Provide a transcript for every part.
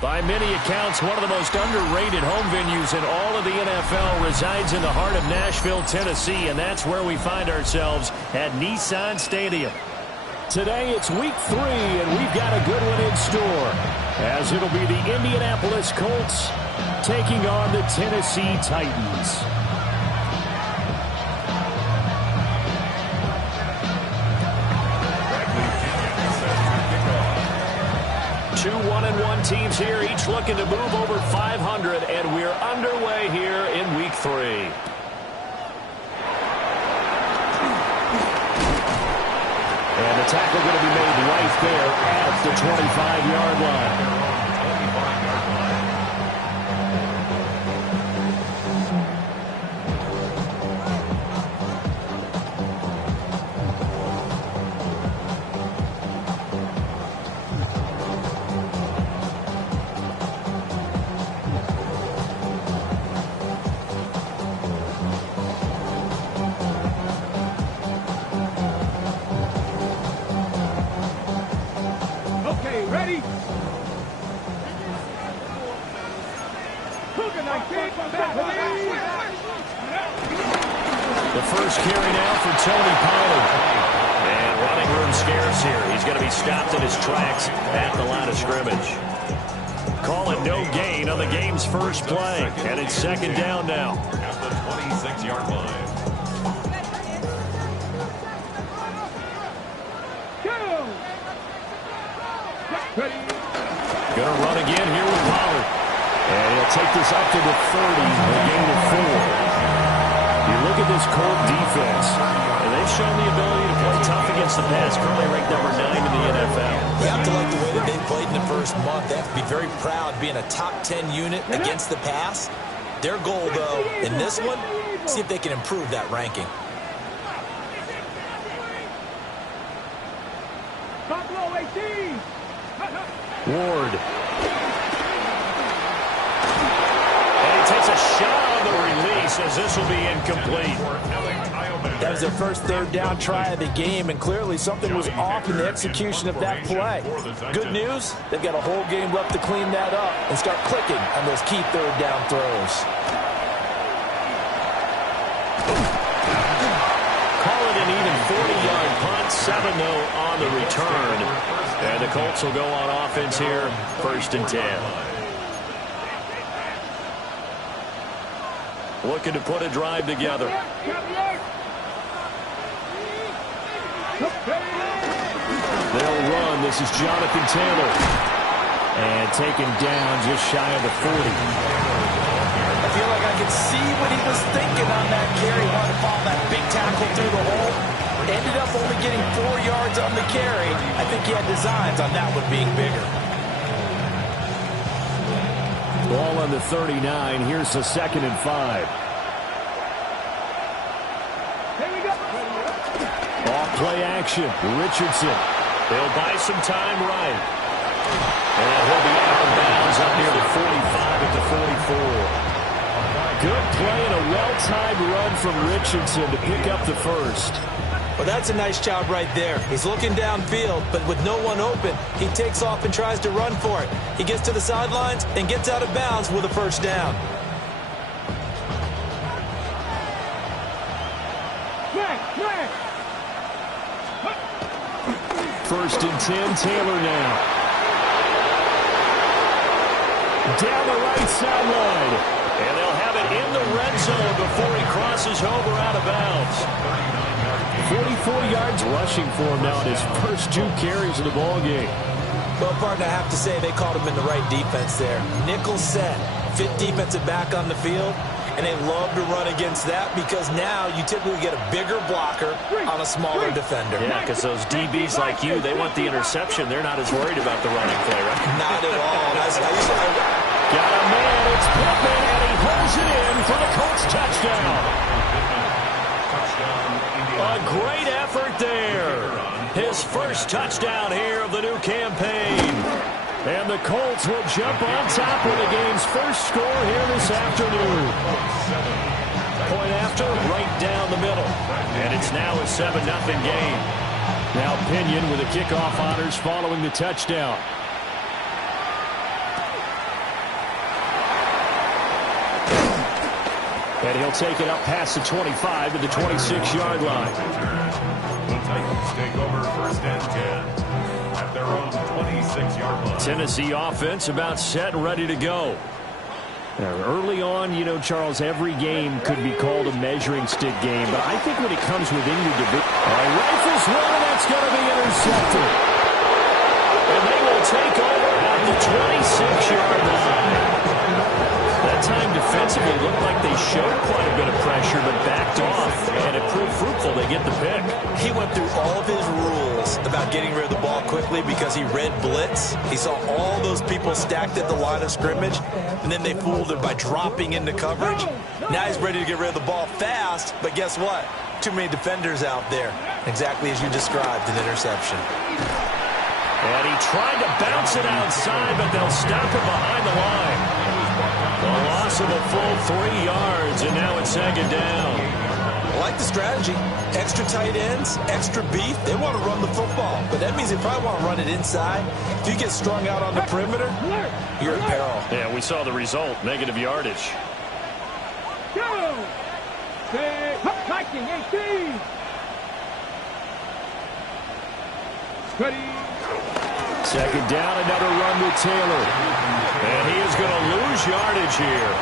By many accounts, one of the most underrated home venues in all of the NFL resides in the heart of Nashville, Tennessee, and that's where we find ourselves at Nissan Stadium. Today it's week 3, and we've got a good one in store, as it'll be the Indianapolis Colts taking on the Tennessee Titans. 2 1-1 teams here, each looking to move over 500, and we're underway here in week 3. And the tackle going to be made right there at the 25-yard line. The first carry now for Tony Pollard. And running room scarce here. He's going to be stopped in his tracks at the line of scrimmage. Call it no gain on the game's first play. And it's second down now. At the 26-yard line. Going to run again here with Pollard. And he'll take this up to the 30, a gain of 4. You look at this Colt defense, and they've shown the ability to play tough against the pass, currently ranked number 9 in the NFL. You have to like the way that they played in the first month. They have to be very proud being a top 10 unit against the pass. Their goal, though, in this one, see if they can improve that ranking. Ward. And he takes a shot on the release as this will be incomplete. That was their first third down try of the game, and clearly something was off in the execution of that play. Good news, they've got a whole game left to clean that up and start clicking on those key third down throws. Call it an even 40-yard punt, 7-0 on the return. And the Colts will go on offense here, 1st and 10. Looking to put a drive together. They'll run. This is Jonathan Taylor. And taken down just shy of the 40. I feel like I could see what he was thinking on that carry. Wanted to follow that big tackle through the hole. Ended up only getting 4 yards on the carry. I think he had designs on that one being bigger. Ball on the 39. Here's the 2nd and 5. Here we go. Off play action. Richardson. They'll buy some time right. And he'll be out of bounds up near the 45 at the 44. Good play and a well-timed run from Richardson to pick up the first. Well, that's a nice job right there. He's looking downfield, but with no one open, he takes off and tries to run for it. He gets to the sidelines and gets out of bounds with a first down. First and 10, Taylor now. Down the right sideline. And they'll have it in the red zone before he crosses over out of bounds. 44 yards rushing for him now in his first 2 carries of the ball game. Well, partner, I have to say they called him in the right defense there. Nickel set, fit defensive back on the field, and they love to run against that because now you typically get a bigger blocker on a smaller defender. Yeah, because those DBs like you, they want the interception. They're not as worried about the running play, right? Not at all. Got a man, it's Pittman, and he holds it in for the Colts touchdown. A great effort there. His first touchdown here of the new campaign. And the Colts will jump on top with the game's first score here this afternoon. Point after, right down the middle. And it's now a 7-0 game. Now Pinion with the kickoff honors following the touchdown. And he'll take it up past the 25 to the 26-yard line. The Titans take over 1st and 10 at their own 26-yard line. Tennessee offense about set and ready to go. Now, early on, you know, Charles, every game could be called a measuring stick game, but I think when it comes within your division, rifles one, and that's going to be intercepted. And they will take over at the 26-yard line. That time defensively looked like they showed quite a bit of pressure, but backed off, and it proved fruitful. They get the pick. He went through all of his rules about getting rid of the ball quickly because he read blitz. He saw all those people stacked at the line of scrimmage, and then they fooled him by dropping into coverage. Now he's ready to get rid of the ball fast, but guess what? Too many defenders out there. Exactly as you described, an interception. And he tried to bounce it outside, but they'll stop him behind the line. A loss of a full 3 yards, and now it's 2nd down. I like the strategy. Extra tight ends, extra beef. They want to run the football, but that means they probably want to run it inside. If you get strung out on the perimeter, you're in peril. Yeah, we saw the result, negative yardage. Go! Attacking 18! Steady! 2nd down, another run with Taylor. And he is going to lose yardage here.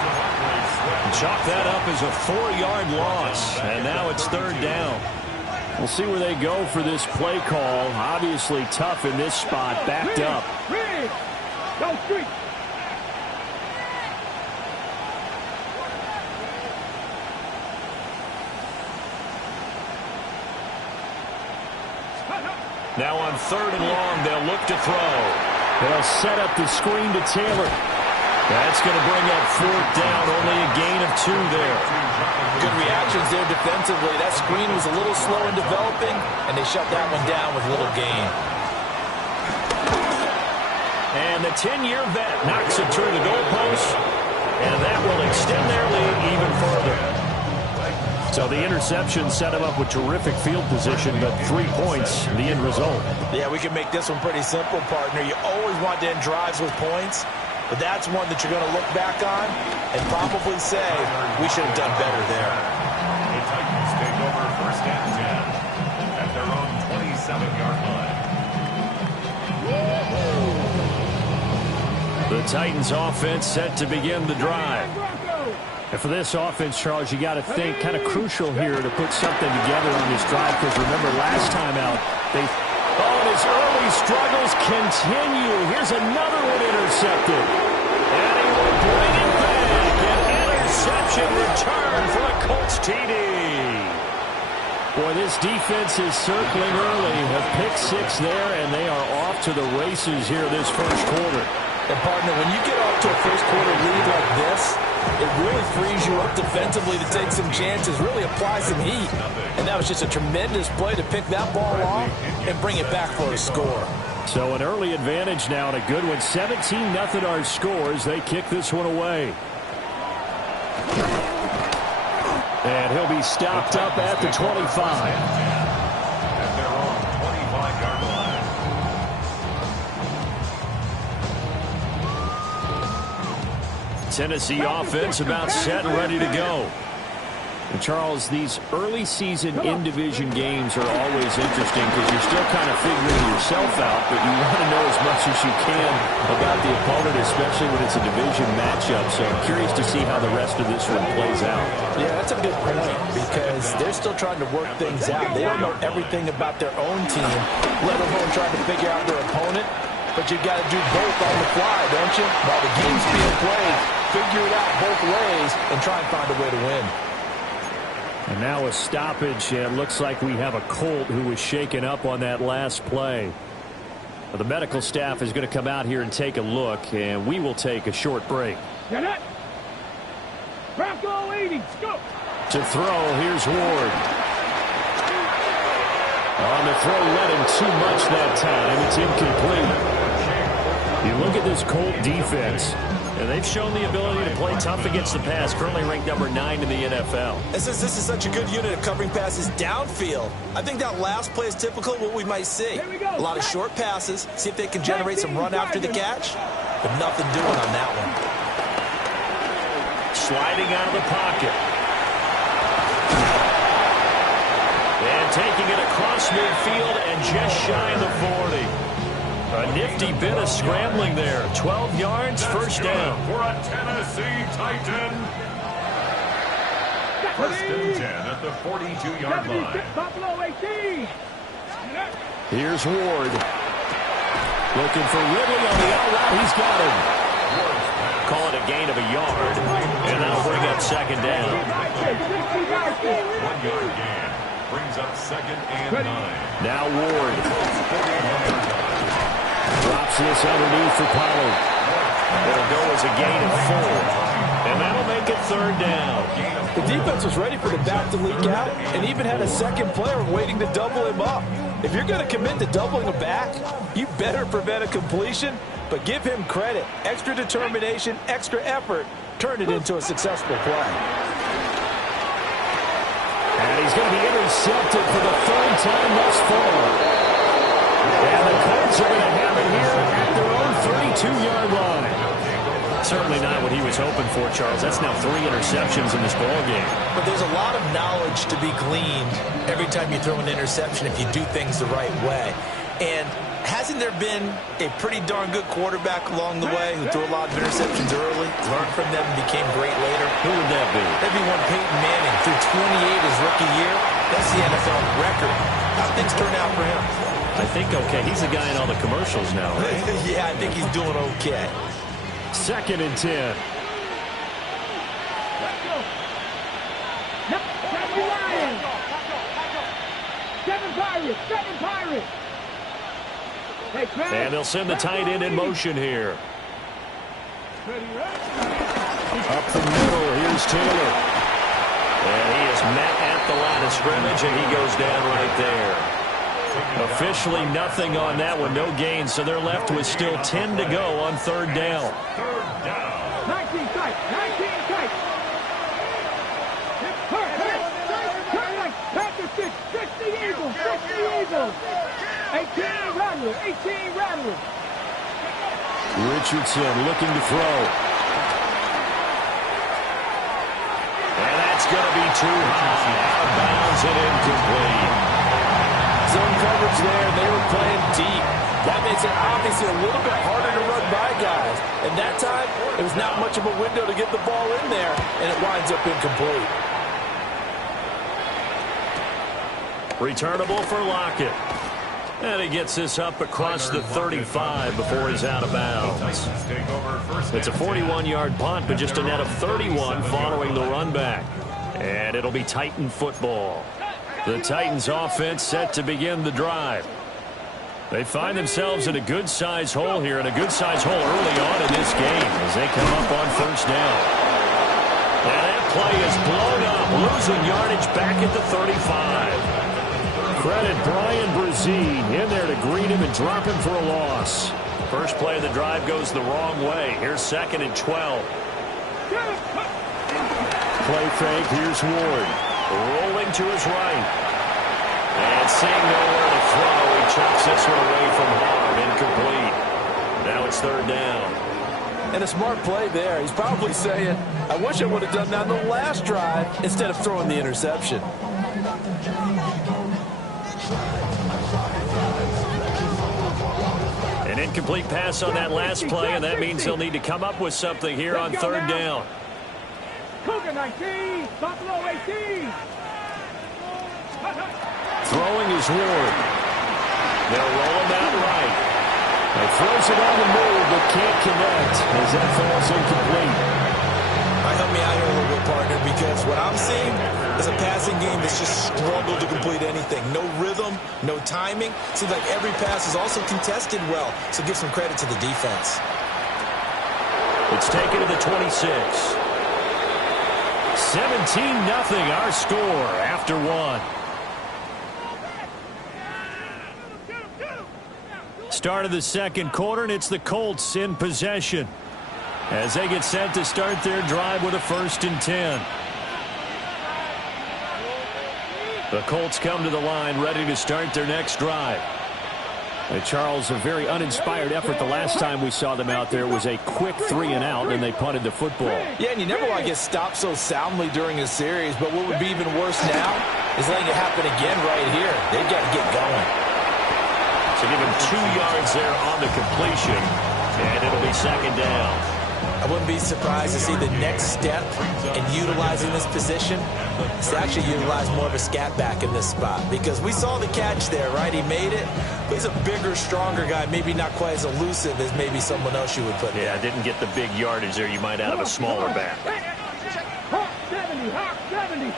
Chalk that up as a 4-yard loss. And now it's 3rd down. We'll see where they go for this play call. Obviously tough in this spot, backed up. Go street! Now on 3rd and long, they'll look to throw. They'll set up the screen to Taylor. That's going to bring up 4th down, only a gain of 2 there. Good reactions there defensively. That screen was a little slow in developing, and they shut that one down with little gain. And the 10-year vet knocks it through the goalpost, and that will extend their lead even further. So the interception set him up with terrific field position, but 3 points, the end result. Yeah, we can make this one pretty simple, partner. You always want to end drives with points, but that's one that you're going to look back on and probably say, we should have done better there. The Titans take over 1st and 10 at their own 27-yard line. The Titans offense set to begin the drive. And for this offense, Charles, you got to think kind of crucial here to put something together on this drive, because remember last time out, they... Oh, and his early struggles continue. Here's another one intercepted. And he will bring it back. An interception return for a Colts TD. Boy, this defense is circling early. A pick 6 there, and they are off to the races here this first quarter. And, partner, when you get off to a first-quarter lead like this, it really frees you up defensively to take some chances, really apply some heat. And that was just a tremendous play to pick that ball off and bring it back for a score. So an early advantage now and a good one. 17-0 our scores. They kick this one away. And he'll be stopped up at the 25. Tennessee offense about set and ready to go. And Charles, these early season in-division games are always interesting because you're still kind of figuring yourself out, but you want to know as much as you can about the opponent, especially when it's a division matchup. So I'm curious to see how the rest of this one plays out. Yeah, that's a good point because they're still trying to work things out. They don't know everything about their own team, let alone trying to figure out their opponent. But you got to do both on the fly, don't you? While the game's being played, figure it out both ways and try and find a way to win. And now a stoppage, and it looks like we have a Colt who was shaken up on that last play. The medical staff is going to come out here and take a look, and we will take a short break. Get it! Bronco 80, go! To throw, here's Ward. On the throw, led him too much that time. It's incomplete. You look at this Colt defense, and they've shown the ability to play tough against the pass, currently ranked number 9 in the NFL. And since this is such a good unit of covering passes downfield, I think that last play is typical of what we might see. A lot of short passes, see if they can generate some run after the catch, but nothing doing on that one. Sliding out of the pocket. taking it across midfield and just shy of the 40. A nifty bit of scrambling there. 12 yards, first down. For a Tennessee Titan. First and 10 at the 42-yard line. Buffalo 18. Here's Ward. Looking for Ridley on the out route. He's got him. Call it a gain of a yard. And that'll bring up second down. 1 yard gain. Brings up second and 9. Now Ward. Drops this underneath for Pollard. It'll go as a gain of 4. And that'll make it third down. The defense was ready for the back to leak out and even had a second player waiting to double him up. If you're going to commit to doubling a back, you better prevent a completion, but give him credit. Extra determination, extra effort, turn it into a successful play. And he's going to be intercepted for the third time thus far. And the Colts are going to have it here at their own 32-yard line. Certainly not what he was hoping for, Charles. That's now 3 interceptions in this ballgame. But there's a lot of knowledge to be gleaned every time you throw an interception if you do things the right way. And hasn't there been a pretty darn good quarterback along the way who threw a lot of interceptions early, learned from them, and became great later? Who would that be? That'd be one Peyton Manning. Threw 28 his rookie year. That's the NFL record. How things turn out for him? I think okay. He's the guy in all the commercials now, right? Yeah, I think he's doing okay. Second and 10. Let's go. Yep, 7 Lions. 7 Pirates. 7 Pirates. Hey, Chris. And they'll send the tight end in motion here. Up the middle, here's Taylor. And he is met at the line of scrimmage, and he goes down right there. Officially nothing on that one, no gain, so they're left with still 10 to go on third down. 19 tight. 19 tight. Turn like Panther 6. 60 Eagles. 60 Eagles. 18 Rattlers. 18 Rattlers. Richardson looking to throw. And that's going to be too high. Out of bounds and incomplete. Zone coverage there, they were playing deep. That makes it obviously a little bit harder to run by guys. And that time, it was not much of a window to get the ball in there, and it winds up incomplete. Returnable for Lockett. And he gets this up across the 35 before he's out of bounds. It's a 41-yard punt, but just a net of 31 following the run back. And it'll be Titan football. The Titans offense set to begin the drive. They find themselves in a good-sized hole here, and a good-sized hole early on in this game as they come up on first down. And that play is blown up, losing yardage back at the 35. Credit Brian Brazine in there to greet him and drop him for a loss. First play of the drive goes the wrong way. Here's second and 12. Play fake, here's Ward. Rolling to his right. And seeing nowhere to throw, he chucks this one away from harm. Incomplete. Now it's third down. And a smart play there. He's probably saying, I wish I would have done that on the last drive instead of throwing the interception. An incomplete pass on that last play, and that means they'll need to come up with something here on third down. Cougar 19, Buffalo 18. Throwing is Ward. They'll roll him out right. He throws it on the move, but can't connect as that falls incomplete. Help me out here a little bit, partner, because what I'm seeing is a passing game that's just struggled to complete anything. No rhythm, no timing. Seems like every pass is also contested well, so give some credit to the defense. It's taken to the 26. 17-0 our score after one. Start of the second quarter, and it's the Colts in possession as they get set to start their drive with a 1st and 10. The Colts come to the line ready to start their next drive. Charles, a very uninspired effort the last time we saw them out there was a quick 3-and-out, and they punted the football. Yeah, and you never want to get stopped so soundly during a series, but what would be even worse now He's letting it happen again right here. They've got to get going. So give him 2 yards there on the completion, and it'll be second down. I wouldn't be surprised to see the next step in utilizing this position is to actually utilize more of a scat back in this spot, because we saw the catch there, right? He made it. He's a bigger, stronger guy, maybe not quite as elusive as maybe someone else you would put there. Yeah, didn't get the big yardage there you might out of a smaller back. Hawk 70, Hawk 70.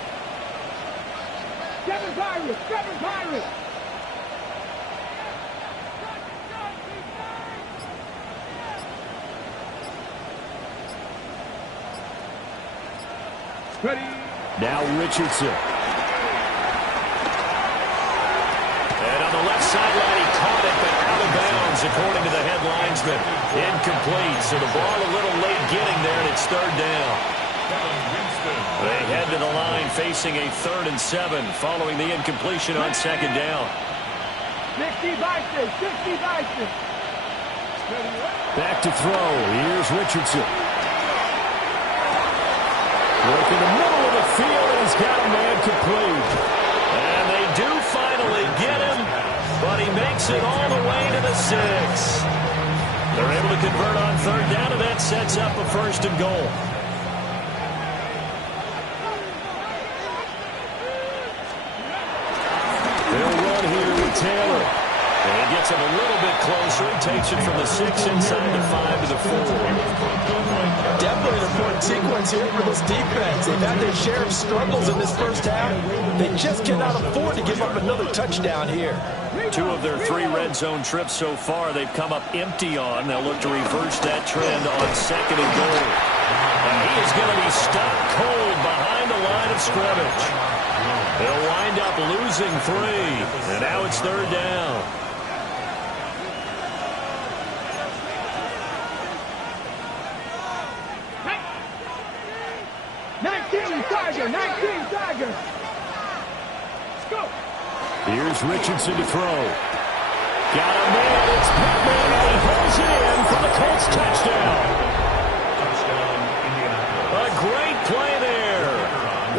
7 Pirates, 7 Pirates. Ready. Now Richardson. And on the left sideline, he caught it, but out of bounds, according to the head linesman. Incomplete, so the ball a little late getting there, and it's third down. They head to the line facing a 3rd and 7 following the incompletion on second down. 60 Bison, 60 Bison. Back to throw. Here's Richardson. Work in the middle of the field, and he's got a man complete. And they do finally get him, but he makes it all the way to the 6. They're able to convert on third down, and that sets up a 1st and goal. They'll run here with Taylor. And he gets him a little bit closer. He takes it from the 6 inside the 5 to the 4. Definitely an important sequence here for this defense. They've had their share of struggles in this first half. They just cannot afford to give up another touchdown here. 2 of their 3 red zone trips so far, they've come up empty on. They'll look to reverse that trend on 2nd and goal. And he is going to be stuck cold behind the line of scrimmage. They'll wind up losing 3. And now it's third down. Tiger, 19 Tiger. Let's go. Here's Richardson to throw. Got a man. It's Pittman, and he holds it in for the Colts touchdown. A great play there.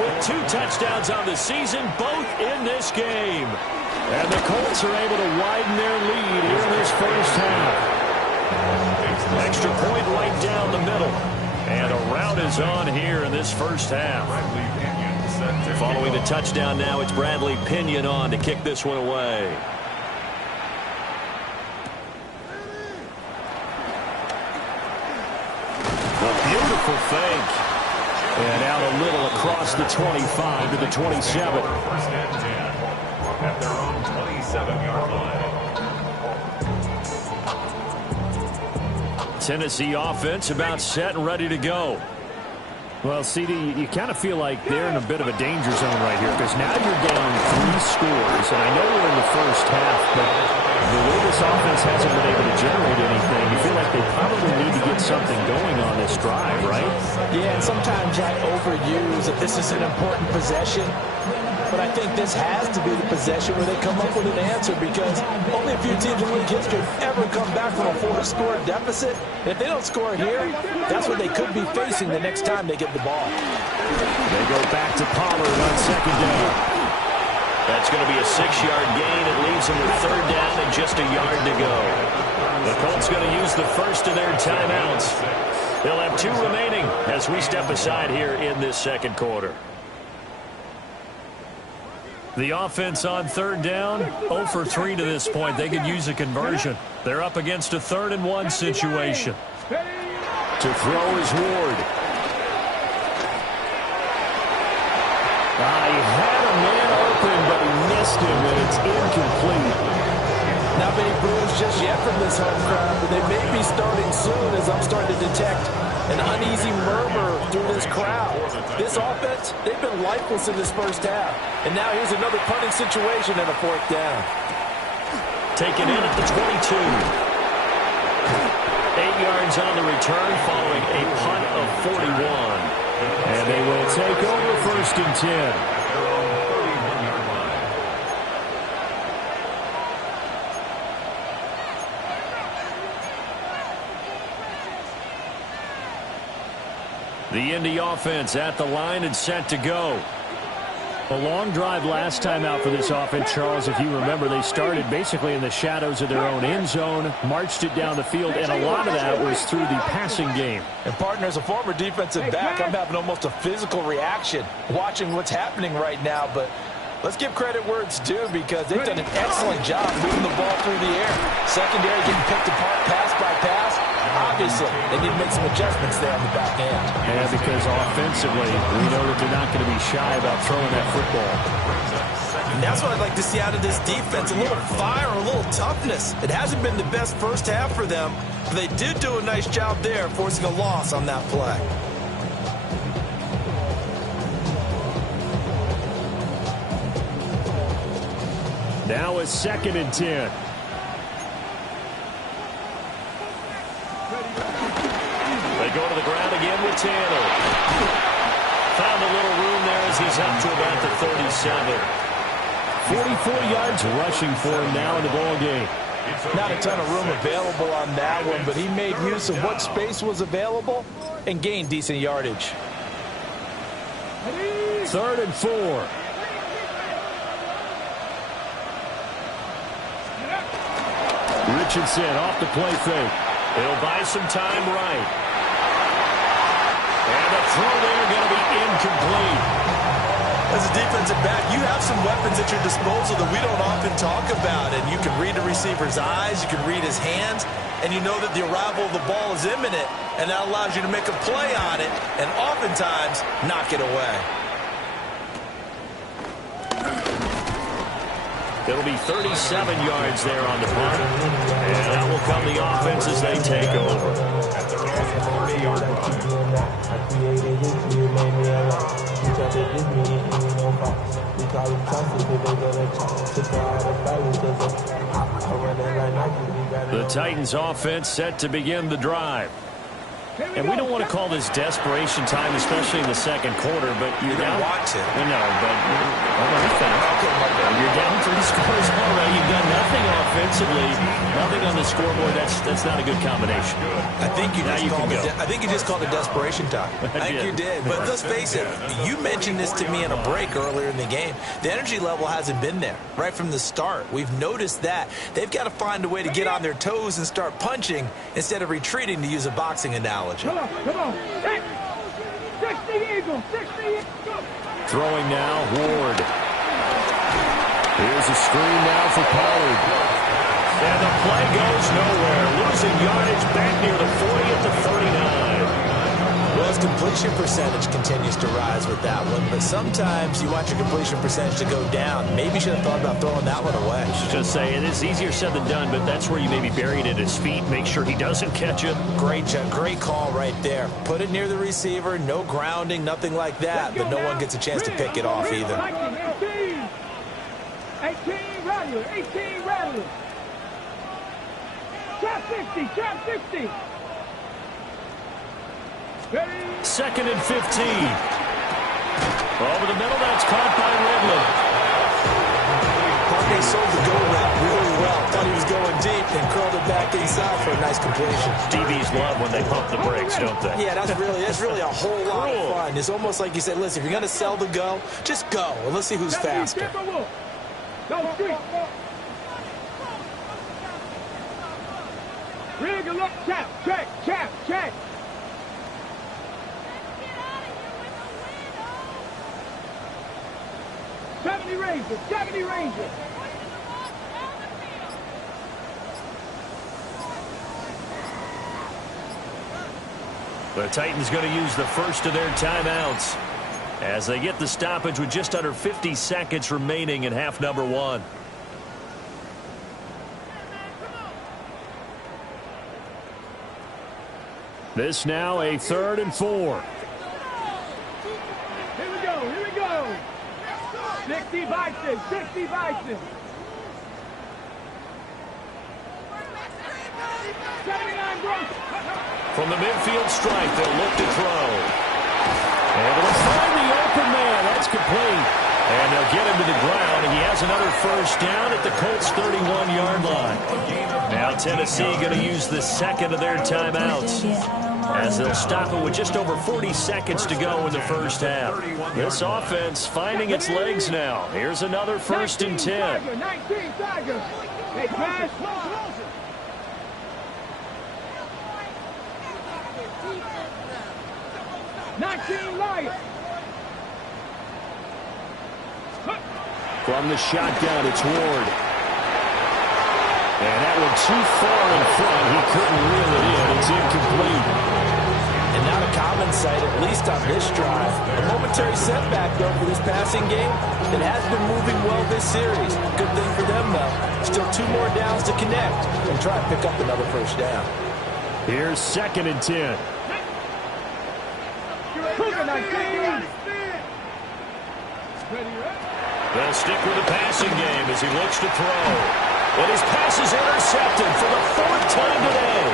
With 2 touchdowns on the season, both in this game. And the Colts are able to widen their lead here in this first half. Extra point right down the middle. And a rout is on here in this first half. Following the touchdown now, it's Bradley Pinion on to kick this one away. A beautiful fake. And out a little across the 25 to the 27. First and 10 at their own 27-yard line. Tennessee offense about set and ready to go. Well, CD, you kind of feel like they're in a bit of a danger zone right here, because now you're down 3 scores, and I know we're in the first half, but the way this offense hasn't been able to generate anything, you feel like they probably need to get something going on this drive, right? Yeah, and sometimes I overuse that this is an important possession. But I think this has to be the possession where they come up with an answer, because only a few teams in league history have ever come back from a 4-score deficit. And if they don't score here, that's what they could be facing the next time they get the ball. They go back to Pollard on second down. That's going to be a 6-yard gain. It leaves them with third down and just a yard to go. The Colts going to use the first of their timeouts. They'll have 2 remaining as we step aside here in this second quarter. The offense on third down, 0 for 3 to this point. They could use a conversion. They're up against a 3rd and 1 situation. To throw is Ward. He had a man open, but he missed him, and it's incomplete. Not many boos just yet from this home crowd, but they may be starting soon, as I'm starting to detect an uneasy murmur through this crowd. This offense, they've been lifeless in this first half. And now here's another punting situation and a 4th down. Taken in at the 22. 8 yards on the return following a punt of 41. And they will take over 1st and 10. The Indy offense at the line and set to go. A long drive last time out for this offense, Charles. If you remember, they started basically in the shadows of their own end zone, marched it down the field, and a lot of that was through the passing game. And, partner, as a former defensive back, I'm having almost a physical reaction watching what's happening right now. But let's give credit where it's due because they've done an excellent job moving the ball through the air. Secondary getting picked apart pass by pass. Obviously, they need to make some adjustments there on the back end. Yeah, because offensively, we know that they're not going to be shy about throwing that football. And that's what I'd like to see out of this defense, a little fire, a little toughness. It hasn't been the best first half for them, but they did do a nice job there, forcing a loss on that play. Now it's 2nd and 10. They go to the ground again with Tanner. Found a little room there as he's up to about the 37. 44 yards rushing for him now in the ball game. Not a ton of room available on that one, but he made use of what space was available and gained decent yardage. 3rd and 4. Richardson off the play fake. He'll buy some time right. And the throw there going to be incomplete. As a defensive back, you have some weapons at your disposal that we don't often talk about. And you can read the receiver's eyes, you can read his hands, and you know that the arrival of the ball is imminent. And that allows you to make a play on it and oftentimes knock it away. It'll be 37 yards there on the punt. And that will come the offense as they take over. At their own 40-yard line. The Titans offense set to begin the drive. And we don't want to call this desperation time, especially in the second quarter, but you're down. Want to. No, but you're down 3 scores already. You've got nothing offensively, nothing on the scoreboard. That's not a good combination. I think you just called it desperation time. I think you did. But let's face it, you mentioned this to me in a break earlier in the game. The energy level hasn't been there right from the start. We've noticed that. They've got to find a way to get on their toes and start punching instead of retreating, to use a boxing analogy. Come on. 60 Eagles, 60 Eagles. Throwing now, Ward. Here's a screen now for Pollard. And the play goes nowhere. Losing yardage back near the 40 at the 39. Well, his completion percentage continues to rise with that one, but sometimes you want your completion percentage to go down. Maybe you should have thought about throwing that one away. I was just saying, it is easier said than done, but that's where you maybe bury it at his feet. Make sure he doesn't catch it. Great call right there. Put it near the receiver, no grounding, nothing like that, but no one gets a chance to pick it off either. 18 Rattler. Trap 60. 2nd and 15. Over the middle, that's caught by Ridley. They sold the go route really well. Thought he was going deep and curled it back inside for a nice completion. DBs love when they pump the brakes, don't they? Yeah, that's really a whole lot of fun. It's almost like you said, listen, if you're going to sell the go, just go. And let's see who's faster. Rigger, look, check. 70 Rangers. The Titans going to use the first of their timeouts as they get the stoppage with just under 50 seconds remaining in half number 1. This now a 3rd and 4. Here we go. 60 Bison. From the midfield stripe, they'll look to throw. And they'll find the open man. It's complete. And they'll get him to the ground. He has another first down at the Colts' 31-yard line. Now Tennessee going to use the second of their timeouts, as they'll stop it with just over 40 seconds to go in the first half. This offense finding its legs now. Here's another 1st and 10. 19 Tigers. Hey, pass. 19 Lions. From the shotgun, it's Ward. And that one too far in front. He couldn't reel it in. It's incomplete. And not a common sight, at least on this drive. A momentary setback, though, for this passing game. It has been moving well this series. Good thing for them, though. Still 2 more downs to connect and try to pick up another first down. Here's 2nd and 10. They'll stick with the passing game as he looks to throw. And his pass is intercepted for the 4th time today.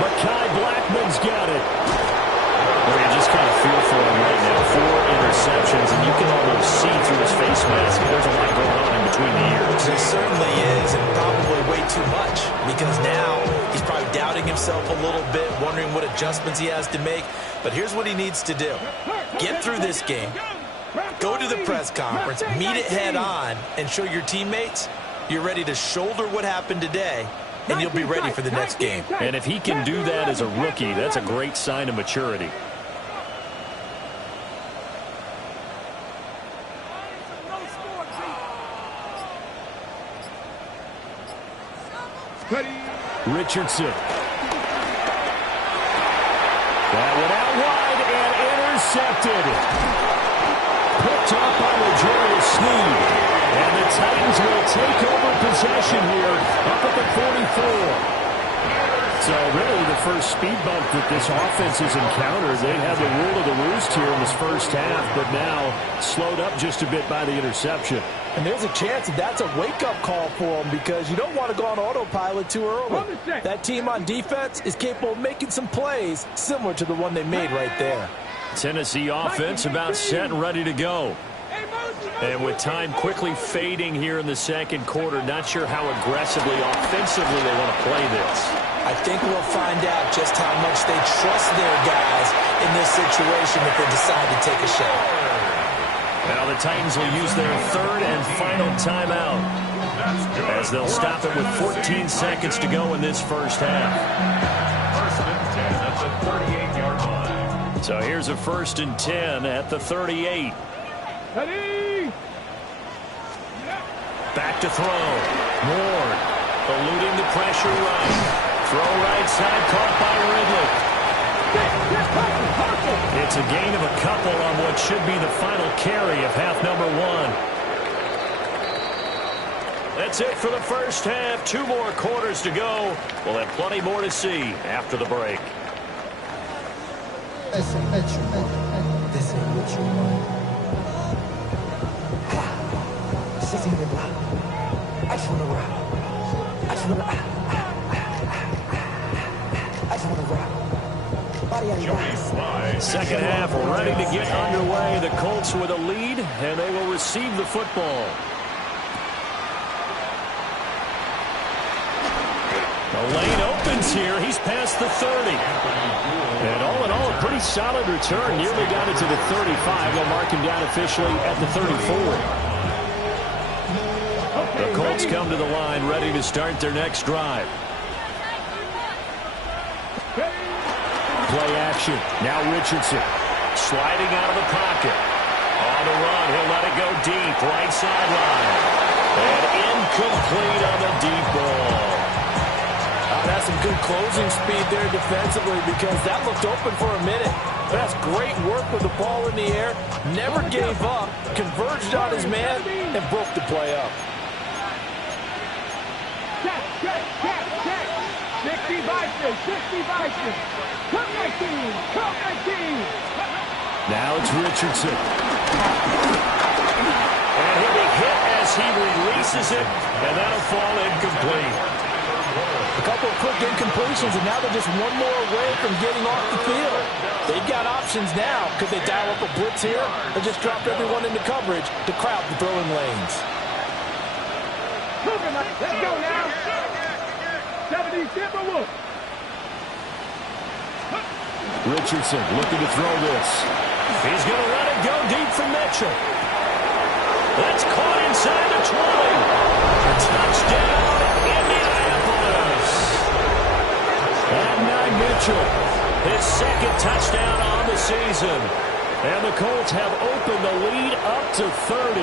Mekhi Blackman's got it. Well, you just kind of feel for him right now. 4 interceptions, and you can almost see through his face mask. There's a lot going on in between the ears. There certainly is, and probably way too much, because now he's probably doubting himself a little bit, wondering what adjustments he has to make. But here's what he needs to do. Get through this game. Go to the press conference, meet it head on, and show your teammates you're ready to shoulder what happened today, and you'll be ready for the next game. And if he can do that as a rookie, that's a great sign of maturity. Richardson. That one out wide and intercepted. Picked up by L'Jarius Sneed. And the Titans will take over possession here up at the 44. So really the first speed bump that this offense has encountered. They had the rule of the roost here in this first half, but now slowed up just a bit by the interception. And there's a chance that that's a wake-up call for them, because you don't want to go on autopilot too early. That team on defense is capable of making some plays similar to the one they made right there. Tennessee offense about set and ready to go. And with time quickly fading here in the second quarter, not sure how aggressively, offensively they want to play this. I think we'll find out just how much they trust their guys in this situation if they decide to take a shot. Now the Titans will use their 3rd and final timeout, as they'll stop it with 14 seconds to go in this first half. 1st and 10 at the 38-yard line. So here's a 1st and 10 at the 38. Ready? Back to throw. Ward eluding the pressure right. Throw right side, caught by Ridley. It's a gain of a couple on what should be the final carry of half number 1. That's it for the first half. 2 more quarters to go. We'll have plenty more to see after the break. This ain't what you want. Sitting in the block. I just want to rock. I just want to rock. Body on your eyes. Second half ready to get underway. The Colts with a lead, and they will receive the football. The lane opens here. He's past the 30. And all in all, a pretty solid return. Nearly got it to the 35. They'll mark him down officially at the 34. The Colts come to the line, ready to start their next drive. Play action. Now Richardson sliding out of the pocket. On the run, he'll let it go deep. Right sideline. And incomplete on the deep ball. That's some good closing speed there defensively, because that looked open for a minute. That's great work with the ball in the air. Never gave up. Converged on his man and broke the play up. Check. 60 Vikings. Come 19. Now it's Richardson. And he'll be hit as he releases it, and that'll fall incomplete. A couple of quick incompletions, and now they're just one more away from getting off the field. They've got options now. Could they dial up a blitz here or just drop everyone into coverage to crowd the throwing lanes? Let's go now. 70 Timberwolves. Richardson looking to throw this. He's going to let it go deep for Mitchell. That's caught inside the 20. Touchdown, Indianapolis. And now Mitchell, his second touchdown on the season. And the Colts have opened the lead up to 30.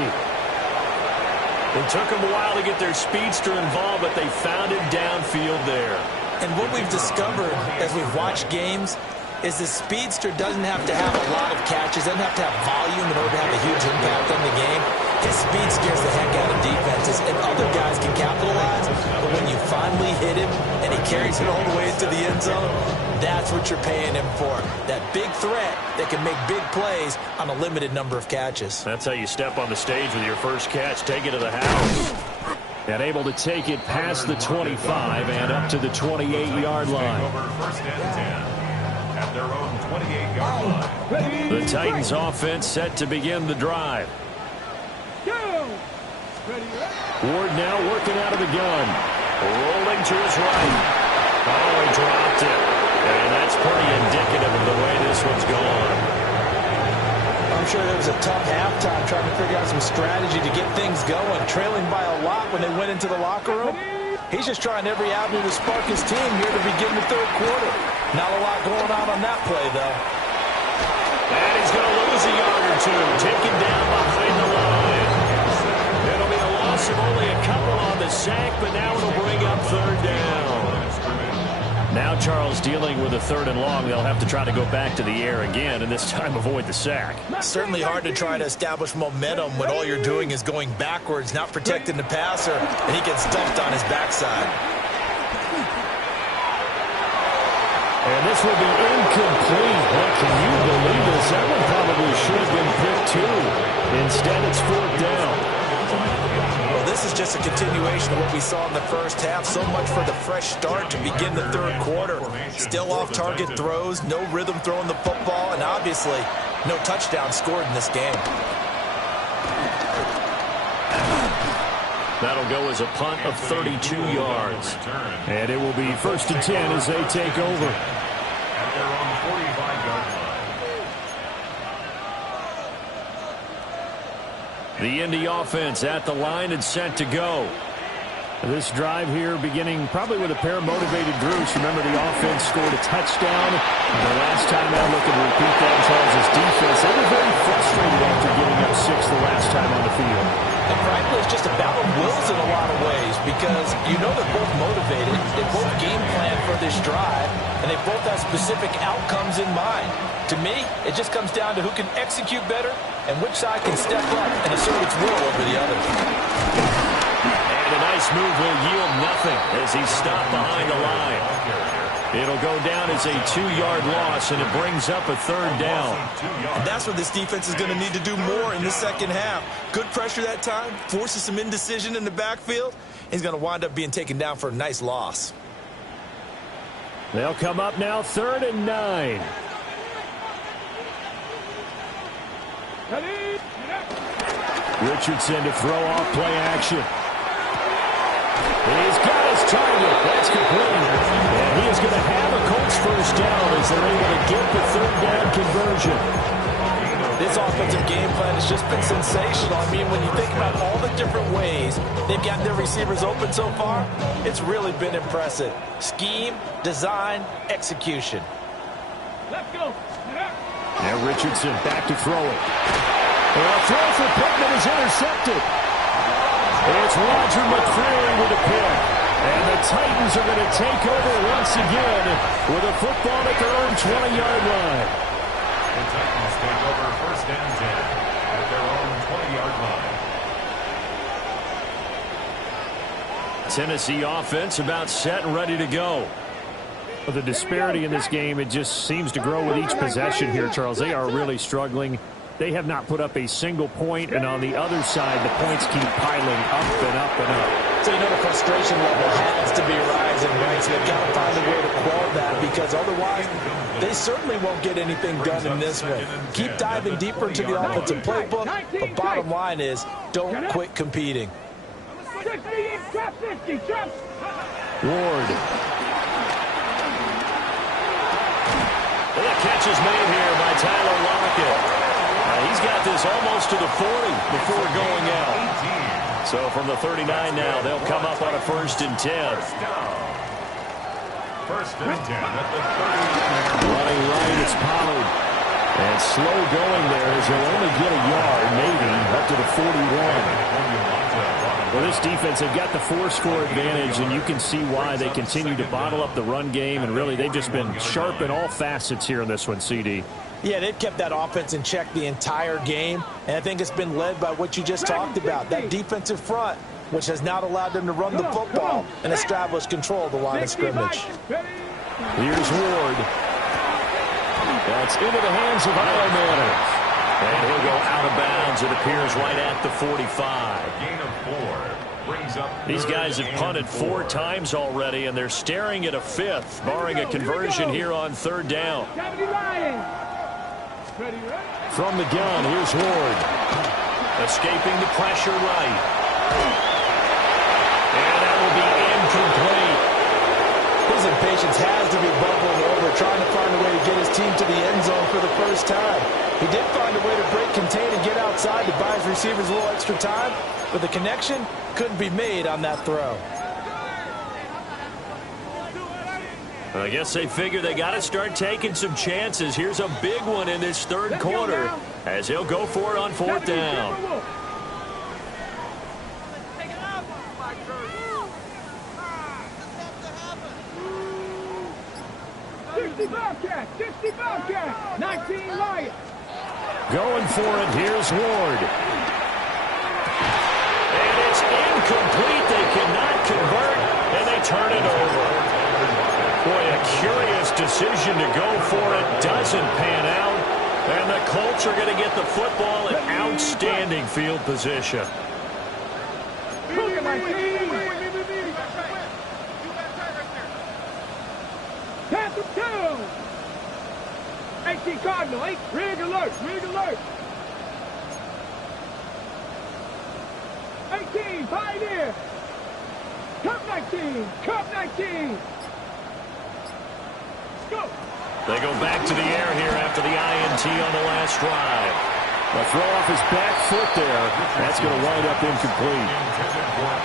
It took them a while to get their speedster involved, but they found him downfield there. And what we've discovered as we've watched games is the speedster doesn't have to have a lot of catches, doesn't have to have volume in order to have a huge impact on the game. His speed scares the heck out of defenses, and other guys can capitalize. But when you finally hit him and he carries it all the way into the end zone, that's what you're paying him for. That big threat that can make big plays on a limited number of catches. That's how you step on the stage with your first catch. Take it to the house. And able to take it past the 25 and up to the 28-yard line. Over first and 10 at their own 28-yard line. The Titans offense set to begin the drive. Ward now working out of the gun. Rolling to his right. Oh, he dropped it. And that's pretty indicative of the way this one's gone. I'm sure there was a tough halftime trying to figure out some strategy to get things going. Trailing by a lot when they went into the locker room. He's just trying every avenue to spark his team here to begin the third quarter. Not a lot going on that play, though. And he's going to lose a yard or two. Taken down behind the line. It'll be a loss of only a couple on the sack, but now it'll bring up third down. Now Charles dealing with a third and long. They'll have to try to go back to the air again, and this time avoid the sack. Certainly hard to try to establish momentum when all you're doing is going backwards, not protecting the passer, and he gets dumped on his backside. And this will be incomplete. What can you believe this? That one probably should have been picked too. Instead, it's fourth down. Well, this is just a continuation of what we saw in the first half. So much for the fresh start to begin the third quarter. Still off-target throws, no rhythm throwing the football, and obviously no touchdown scored in this game. That'll go as a punt of 32 yards. And it will be first and 10 as they take over. At their own 45-yard line. The Indy offense at the line and set to go. This drive here beginning probably with a pair of motivated groups. Remember, the offense scored a touchdown. And the last time out, looking to repeat that, Charles' defense, they were very frustrated after giving up 6 the last time on the field. And frankly, it's just a battle of wills in a lot of ways because you know they're both motivated. They both game plan for this drive, and they both have specific outcomes in mind. To me, it just comes down to who can execute better and which side can step up and assert its will over the other. And a nice move will yield nothing as he's stopped behind the line. It'll go down as a 2-yard loss, and it brings up a third down. And that's what this defense is going to need to do more in the second half. Good pressure that time, forces some indecision in the backfield. He's going to wind up being taken down for a nice loss. They'll come up now, 3rd and 9. Richardson to throw off play action. He's got his target. That's complete. And he is going to have a Colts first down as they're able to get the third down conversion. This offensive game plan has just been sensational. I mean, when you think about all the different ways they've gotten their receivers open so far, it's really been impressive. Scheme, design, execution. Let's go. Now Richardson back to throw it. A throw for Pittman is intercepted. It's Roger McCreary with a pick. And the Titans are going to take over once again with a football at their own 20-yard line. The Titans take over first and 10 at their own 20-yard line. Tennessee offense about set and ready to go. The disparity in this game, it just seems to grow with each possession here, Charles. They are really struggling. They have not put up a single point, and on the other side, the points keep piling up and up and up. So, you know, the frustration level has to be rising, right? So they've got to find a way to quell that, because otherwise they certainly won't get anything done in this one. Keep diving deeper into the offensive playbook, but bottom line is don't quit competing. Ward. And the catch is made here by Tyler Lockett. He's got this almost to the 40 before going out. So from the 39 now, they'll come up on a 1st and 10. First and 10 at the 30. Running right, it's Pollard. And slow going there as he'll only get a yard, maybe, up to the 41. Well, this defense, they've got the 4-score advantage, and you can see why they continue to bottle up the run game, and really they've just been sharp in all facets here in this one, CD. Yeah, they've kept that offense in check the entire game, and I think it's been led by what you just talked about, that defensive front, which has not allowed them to run the football and establish control of the line of scrimmage. Here's Ward. That's into the hands of Manning. And he'll go out of bounds. It appears right at the 45. Gain of 4 brings up. These guys have punted 4 times already, and they're staring at a 5th, barring a conversion here on 3rd down. From the gun, here's Ward. Escaping the pressure right. And that will be incomplete. His impatience has to be bubbling over, trying to find a way to get his team to the end zone for the first time. He did find a way to break, contain, and get outside to buy his receivers a little extra time, but the connection couldn't be made on that throw. I guess they figure they got to start taking some chances. Here's a big one in this 3rd quarter as he'll go for it on 4th down. Bobcat, 19 Lions. Going for it, here's Ward. And it's incomplete. They cannot convert, and they turn it over. Boy, a curious decision to go for it. Doesn't pan out. And the Colts are going to get the football in outstanding field position. Look at my team. Pass it down. 18 Cardinal, 8, rig alert, rig alert. 18, Pioneer. Cup 19, Cup 19. Go. They go back to the air here after the INT on the last drive. The throw off his back foot there. That's going to wind up incomplete.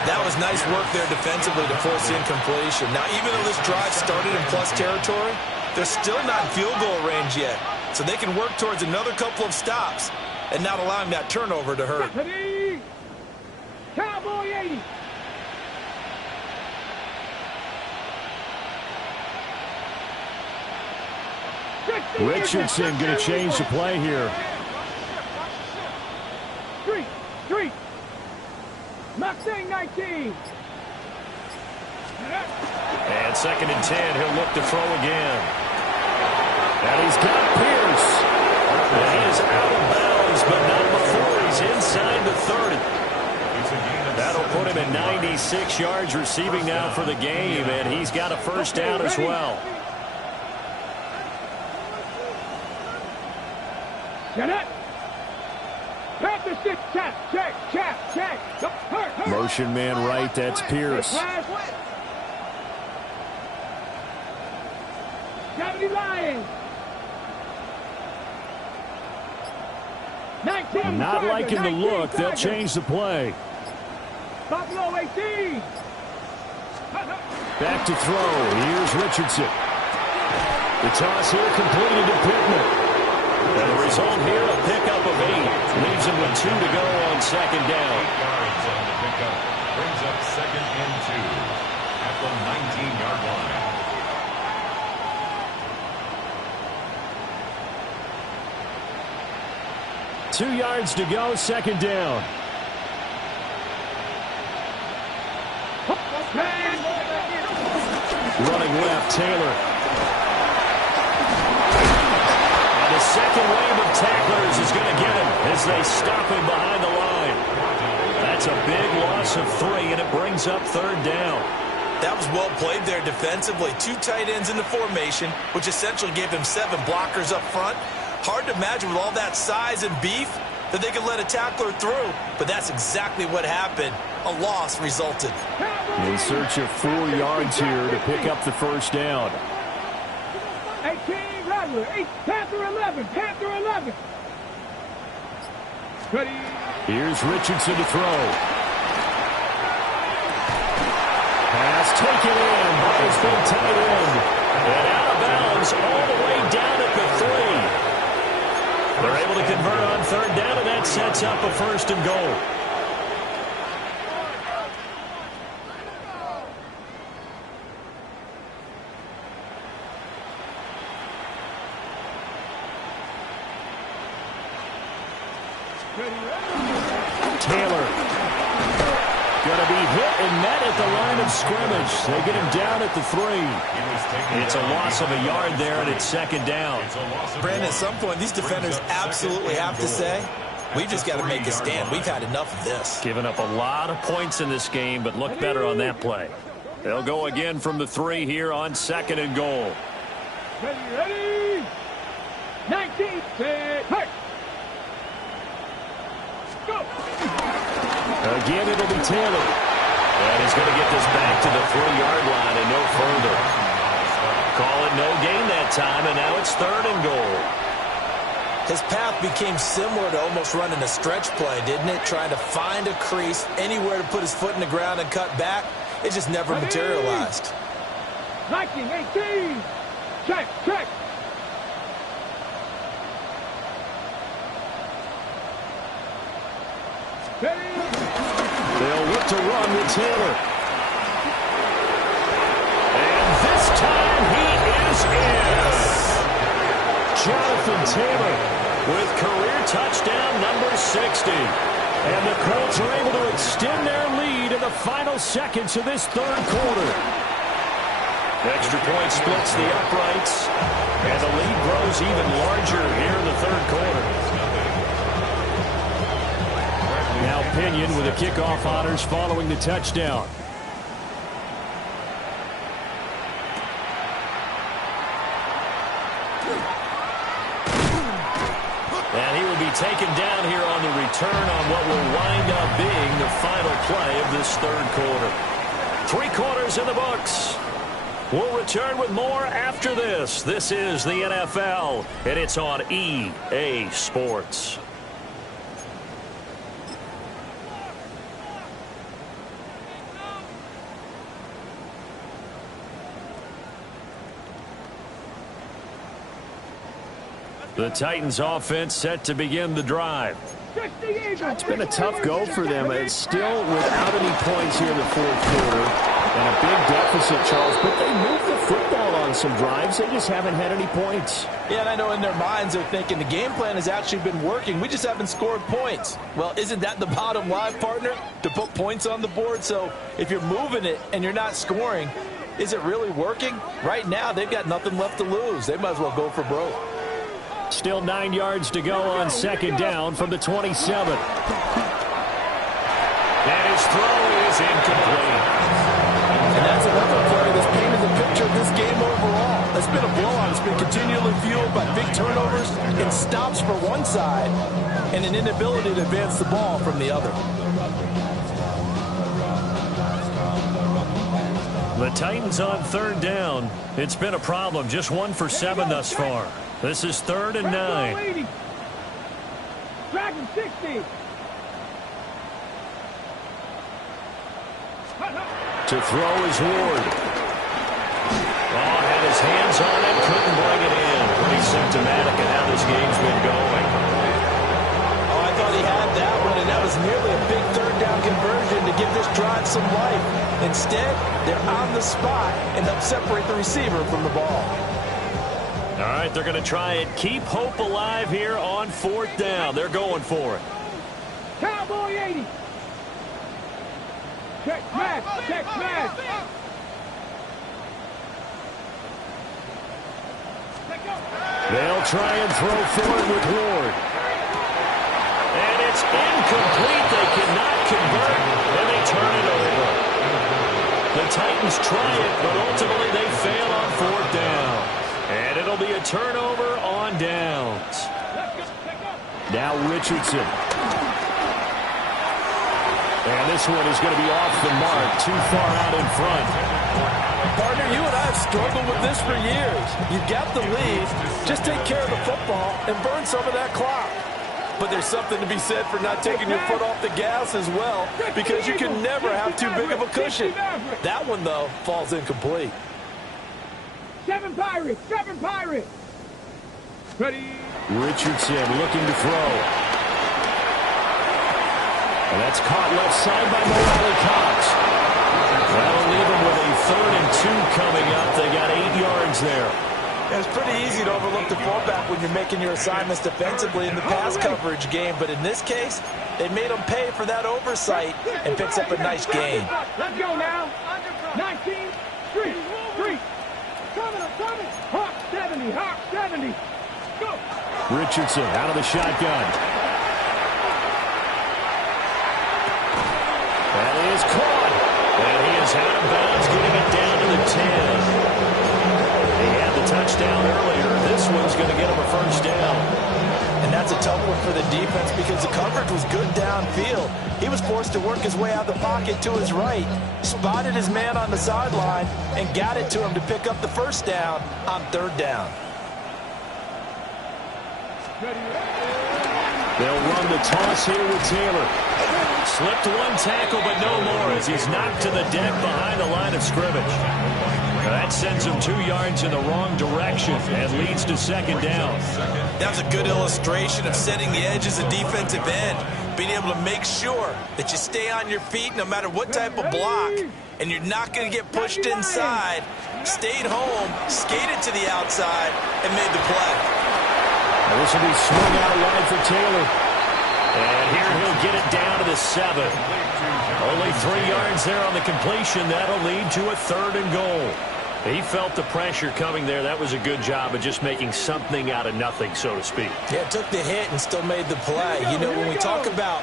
That was nice work there defensively to force incompletion. Now, even though this drive started in plus territory, they're still not in field goal range yet. So they can work towards another couple of stops and not allowing that turnover to hurt. Cowboy 80. Richardson going to change the play here. Street. Mustang 19. And 2nd and 10, he'll look to throw again. And he's got Pierce. And he is out of bounds, but not before he's inside the 30. That'll put him at 96 yards receiving now for the game, and he's got a 1st down as well. Get it. Pass the stick. Check. Hurt. Motion man right, that's Pierce. 70 Lions. 19. Not liking the look. They'll change the play. Buffalo 18. Back to throw. Here's Richardson. The toss here completed to Pittman. And the result here, a pickup of 8. Leaves him with 2 to go on 2nd down. 8 yards on the pickup. Brings up 2nd and 2 at the 19-yard line. Two yards to go, 2nd down. Running left, Taylor. And the second wave of tacklers is going to get him as they stop him behind the line. That's It's a big loss of 3, and it brings up 3rd down. That was well played there defensively. 2 tight ends in the formation, which essentially gave them 7 blockers up front. Hard to imagine with all that size and beef that they could let a tackler through, but that's exactly what happened. A loss resulted. In search of 4 yards here to pick up the 1st down. 18, Rattler, 8, Panther 11, Panther 11. Ready. Here's Richardson to throw. Pass taken in by his big tight end. And out of bounds all the way down at the 3. They're able to convert on 3rd down, and that sets up a 1st and goal. Taylor going to be hit and met at the line of scrimmage. They get him down at the 3. It's a loss of a yard there, and it's 2nd down. Brandon, at some point, these defenders absolutely have to say, we've just got to make a stand. We've had enough of this. Given up a lot of points in this game, but look better on that play. They'll go again from the 3 here on 2nd and goal. Ready. 19, hey. Go. Again, it'll be Taylor. And he's going to get this back to the 3-yard line and no further. Call it no gain that time, and now it's 3rd and goal. His path became similar to almost running a stretch play, didn't it? Trying to find a crease, anywhere to put his foot in the ground and cut back. It just never materialized. 19, 18. Check, check. They'll look to run with Taylor. And this time he is in. Jonathan Taylor With career touchdown number 60. And the Colts are able to extend their lead in the final seconds of this 3rd quarter. Extra point splits the uprights. And the lead grows even larger here in the 3rd quarter. Now Pinion with the kickoff honors following the touchdown. And he will be taken down here on the return on what will wind up being the final play of this 3rd quarter. 3 quarters in the books. We'll return with more after this. This is the NFL, and it's on EA Sports. The Titans offense set to begin the drive. It's been a tough go for them. It's still without any points here in the 4th quarter. And a big deficit, Charles. But they moved the football on some drives. They just haven't had any points. Yeah, and I know in their minds they're thinking the game plan has actually been working. We just haven't scored points. Well, isn't that the bottom line, partner? To put points on the board? So if you're moving it and you're not scoring, is it really working? Right now, they've got nothing left to lose. They might as well go for broke. Still 9 yards to go on 2nd down from the 27. And his throw is incomplete. And that's another play that's painted the picture of this game overall. It's been a blowout. It's been continually fueled by big turnovers and stops for one side and an inability to advance the ball from the other. The Titans on 3rd down. It's been a problem. Just 1 for 7 thus far. This is 3rd and 9. Dragon 60. To throw is Ward. Oh, had his hands on it, couldn't bring it in. Pretty symptomatic of how this game's been going. Oh, I thought he had that one, and that was nearly a big 3rd down conversion to give this drive some life. Instead, they're on the spot and help separate the receiver from the ball. All right, they're going to try and keep hope alive here on 4th down. They're going for it. Cowboy 80. Check smash, check smash. They'll try and throw for it with Ward. And it's incomplete. They cannot convert, and they turn it over. The Titans try it, but ultimately they fail on 4th down. And it'll be a turnover on downs. Now Richardson. And this one is going to be off the mark, too far out in front. Partner, you and I have struggled with this for years. You've got the lead. Just take care of the football and burn some of that clock. But there's something to be said for not taking your foot off the gas as well, because you can never have too big of a cushion. That one, though, falls incomplete. 7 Pirates, 7 Pirates. Ready. Richardson looking to throw. And that's caught left side by Morale Cox. That'll leave them with a 3rd and 2 coming up. They got 8 yards there. And it's pretty easy to overlook the fullback when you're making your assignments defensively in the pass coverage game. But in this case, they made them pay for that oversight and picks up a nice gain. Let's go now. 19, 3, 3. Coming. Hawk 70, Hawk 70. Go. Richardson out of the shotgun. That is caught. And he is out of bounds, getting it down to the 10. He had the touchdown earlier. This one's going to get him a 1st down. And that's a tough one for the defense because the coverage was good downfield. He was forced to work his way out of the pocket to his right, spotted his man on the sideline, and got it to him to pick up the 1st down on 3rd down. They'll run the toss here with Taylor. Slipped one tackle, but no more as he's knocked to the deck behind the line of scrimmage. That sends him 2 yards in the wrong direction and leads to 2nd down. That was a good illustration of setting the edge as a defensive end, being able to make sure that you stay on your feet no matter what type of block, and you're not going to get pushed inside. Stayed home, skated to the outside, and made the play. Now this will be swung out wide for Taylor. And here he'll get it down to the 7. Only 3 yards there on the completion. That'll lead to a 3rd and goal. He felt the pressure coming there. That was a good job of just making something out of nothing, so to speak. Yeah, took the hit and still made the play. You know, when we talk about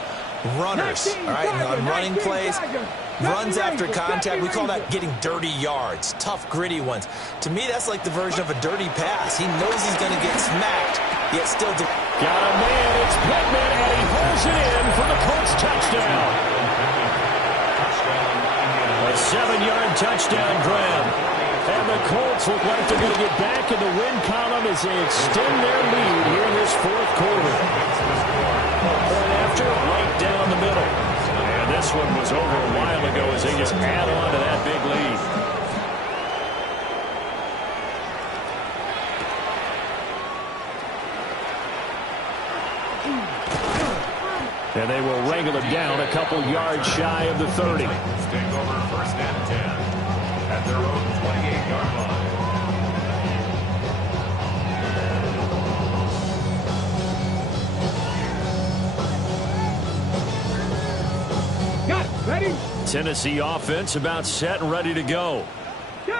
runners, all right, on running plays, runs after contact, we call that getting dirty yards, tough, gritty ones. To me, that's like the version of a dirty pass. He knows he's going to get smacked, yet still... Got a man, it's Pittman, and he pulls it in for the Colts touchdown. A 7-yard touchdown grab. And the Colts look like they're going to get back in the win column as they extend their lead here in this 4th quarter. Point after, right down the middle. And this one was over a while ago as they just add on to that big lead. And they will wrangle him down a couple yards shy of the 30. Take over 1st and 10 at their own 28-yard line. Got it. Ready? Tennessee offense about set and ready to go. Go.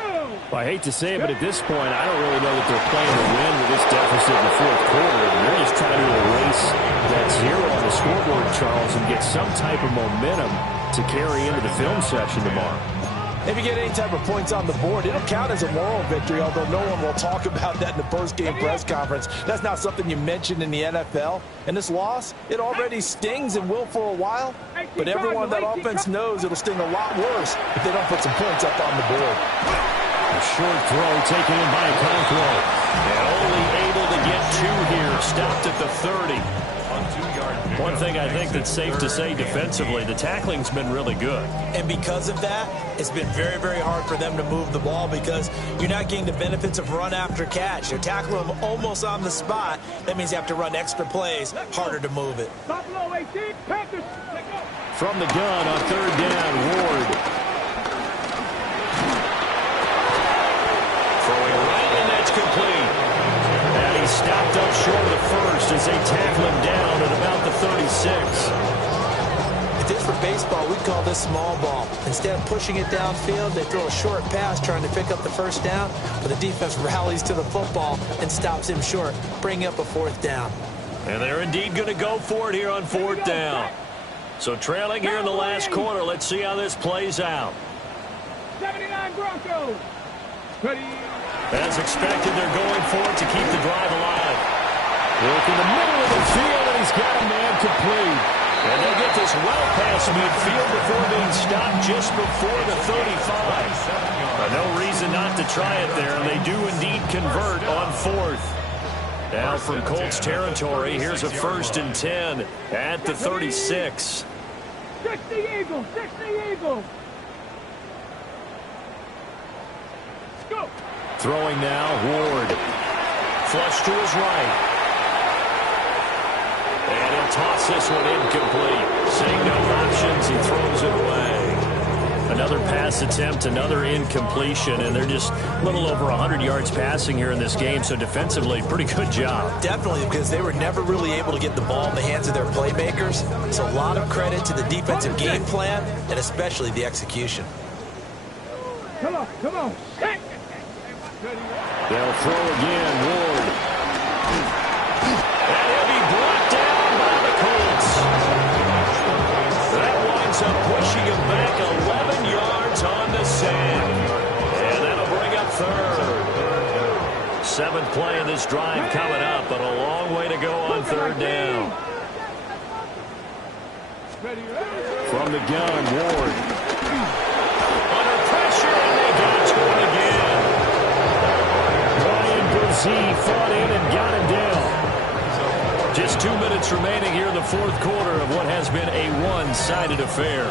Well, I hate to say it, but at this point, I don't really know that they're playing to win with this deficit in the 4th quarter. They're just trying to erase that 0 on the scoreboard, Charles, and get some type of momentum to carry into the film session tomorrow. If you get any type of points on the board, it'll count as a moral victory, although no one will talk about that in the post-game press conference. That's not something you mentioned in the NFL. And this loss, it already stings and will for a while. But everyone on that offense knows it'll sting a lot worse if they don't put some points up on the board. A short throw taken in by Conquo. And only able to get 2 here. Stopped at the 30. One thing I think that's safe to say defensively, the tackling's been really good. And because of that, it's been very, very hard for them to move the ball because you're not getting the benefits of run after catch. You're tackling them almost on the spot. That means you have to run extra plays, harder to move it. Buffalo 18, Panthers. From the gun on 3rd down, Ward. Throwing right, and that's complete. And he stopped up short of the 1st as they tackle him down at about the 36. If this were baseball, we'd call this small ball. Instead of pushing it downfield, they throw a short pass trying to pick up the 1st down, but the defense rallies to the football and stops him short, bringing up a 4th down. And they're indeed going to go for it here on 4th down. So trailing here in the last quarter. Let's see how this plays out. 79 Broncos. Ready. As expected, they're going for it to keep the drive alive. Work in the middle of the field, and he's got a man complete. And they get this well past midfield before being stopped just before the 35. No reason not to try it there, and they do indeed convert on fourth. Now from Colts territory, here's a 1st and 10 at the 36. 60 Eagles, 60 Eagles. Go. Throwing now, Ward. Flush to his right. And he'll toss this one incomplete. Seeing no options, he throws it away. Another pass attempt, another incompletion, and they're just a little over 100 yards passing here in this game, so defensively, pretty good job. Definitely, because they were never really able to get the ball in the hands of their playmakers. So a lot of credit to the defensive game plan, and especially the execution. Come on, come on. They'll throw again, Ward. And he'll be brought down by the Colts. That winds up pushing him back 11 yards on the sand. And that'll bring up third. 7th play of this drive coming up, but a long way to go on 3rd down. From the gun, Ward. Under pressure, and they got to him again. Ryan Brzee fought in and got him down. Just 2 minutes remaining here in the 4th quarter of what has been a one-sided affair.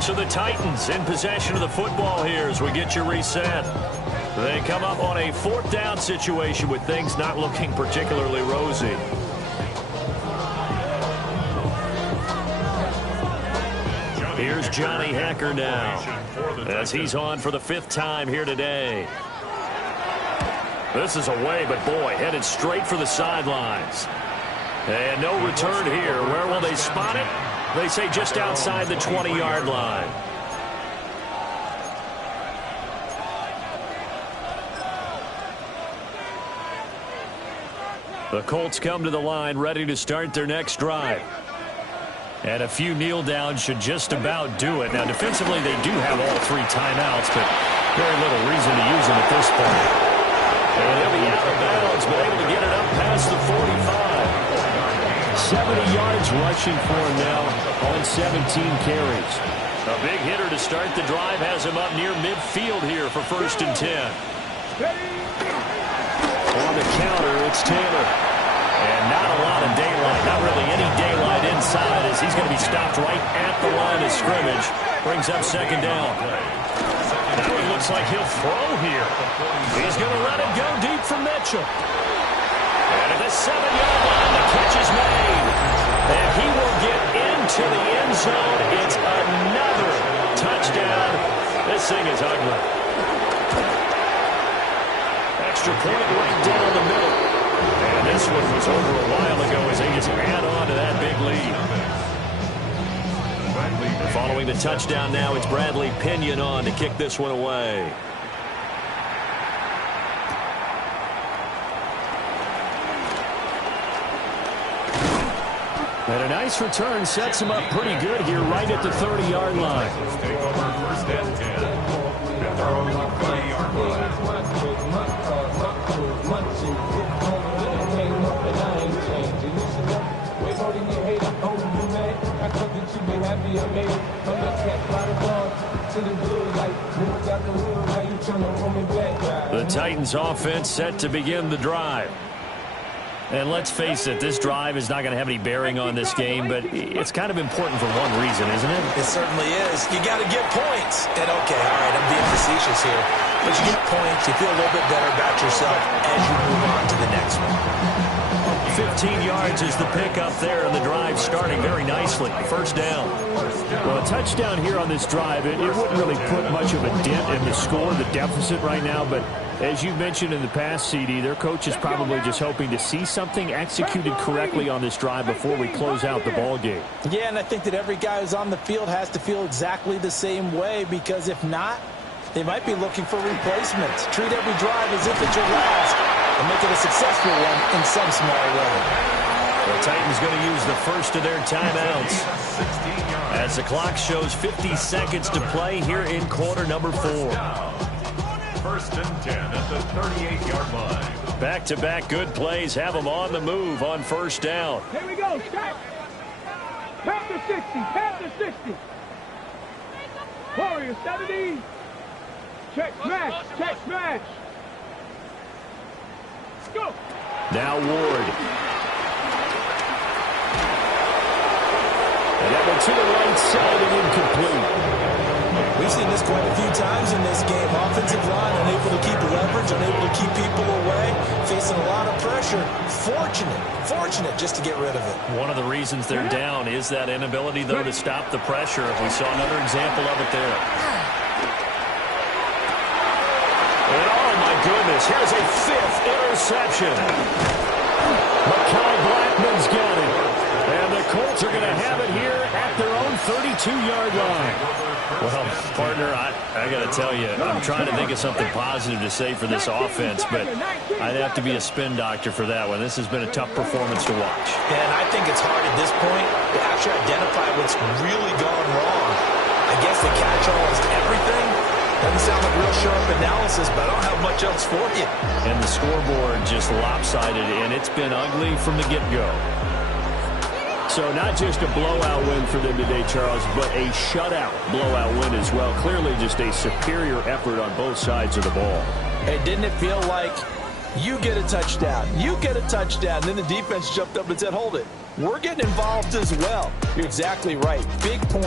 So the Titans in possession of the football here as we get you reset. They come up on a 4th down situation with things not looking particularly rosy. Here's Johnny Hecker now as he's on for the 5th time here today. This is away, but boy, headed straight for the sidelines. And no return here. Where will they spot it? They say just outside the 20-yard line. The Colts come to the line ready to start their next drive. And a few kneel downs should just about do it. Now, defensively, they do have all 3 timeouts, but very little reason to use them at this point. And he'll be out of bounds, but able to get it up past the 45. 70 yards rushing for him now on 17 carries. A big hitter to start the drive has him up near midfield here for 1st and 10. On the counter, it's Taylor. And not a lot of daylight, not really any daylight inside as he's going to be stopped right at the line of scrimmage. Brings up 2nd down. Now it looks like he'll throw here. He's going to let it go deep for Mitchell. And at the 7-yard line, the catch is made. And he will get into the end zone. It's another touchdown. This thing is ugly. Extra point right down the middle. And this one was over a while ago as they just add on to that big lead. Following the touchdown now, it's Bradley Pinion on to kick this one away. And a nice return sets him up pretty good here right at the 30-yard line. Take over 1st and 10. At their own 20-yard line. The Titans offense set to begin the drive. And let's face it, this drive is not going to have any bearing on this game, but it's kind of important for one reason, isn't it? It certainly is. You got to get points. And okay, all right, I'm being facetious here. But you get points, you feel a little bit better about yourself as you move on to the next one. 15 yards is the pickup there, and the drive starting very nicely. 1st down. Well, a touchdown here on this drive, it wouldn't really put much of a dent in the score, the deficit right now, but as you mentioned in the past, CD, their coach is probably just hoping to see something executed correctly on this drive before we close out the ball game. Yeah, and I think that every guy who's on the field has to feel exactly the same way, because if not, they might be looking for replacements. Treat every drive as if it's your last and make it a successful one in some small way. The Titans going to use the first of their timeouts as the clock shows 50 seconds to play here in quarter number 4. First and 10 at the 38-yard line. Back-to-back good plays have them on the move on first down. Here we go. Stop. Past the 60. Past the 60. Warriors 70. Check smash. Check smash. Go. Now Ward. And that one to the right side and incomplete. We've seen this quite a few times in this game. Offensive line unable to keep leverage, unable to keep people away, facing a lot of pressure. Fortunate just to get rid of it. One of the reasons they're down is that inability, though, to stop the pressure. We saw another example of it there. And oh, my goodness, here's a 5th interception. Mekhi Blackman's got it. And the Colts are going to have it here at their own 32-yard line. Well, partner, I got to tell you, I'm trying to think of something positive to say for this offense, but I'd have to be a spin doctor for that one. This has been a tough performance to watch. And I think it's hard at this point to actually identify what's really gone wrong. I guess the catch-all is everything. Doesn't sound like real sharp analysis, but I don't have much else for you. And the scoreboard just lopsided, and it's been ugly from the get-go. So not just a blowout win for them today, Charles, but a shutout blowout win as well. Clearly just a superior effort on both sides of the ball. Hey, didn't it feel like you get a touchdown, you get a touchdown, and then the defense jumped up and said, hold it, we're getting involved as well. You're exactly right. Big point.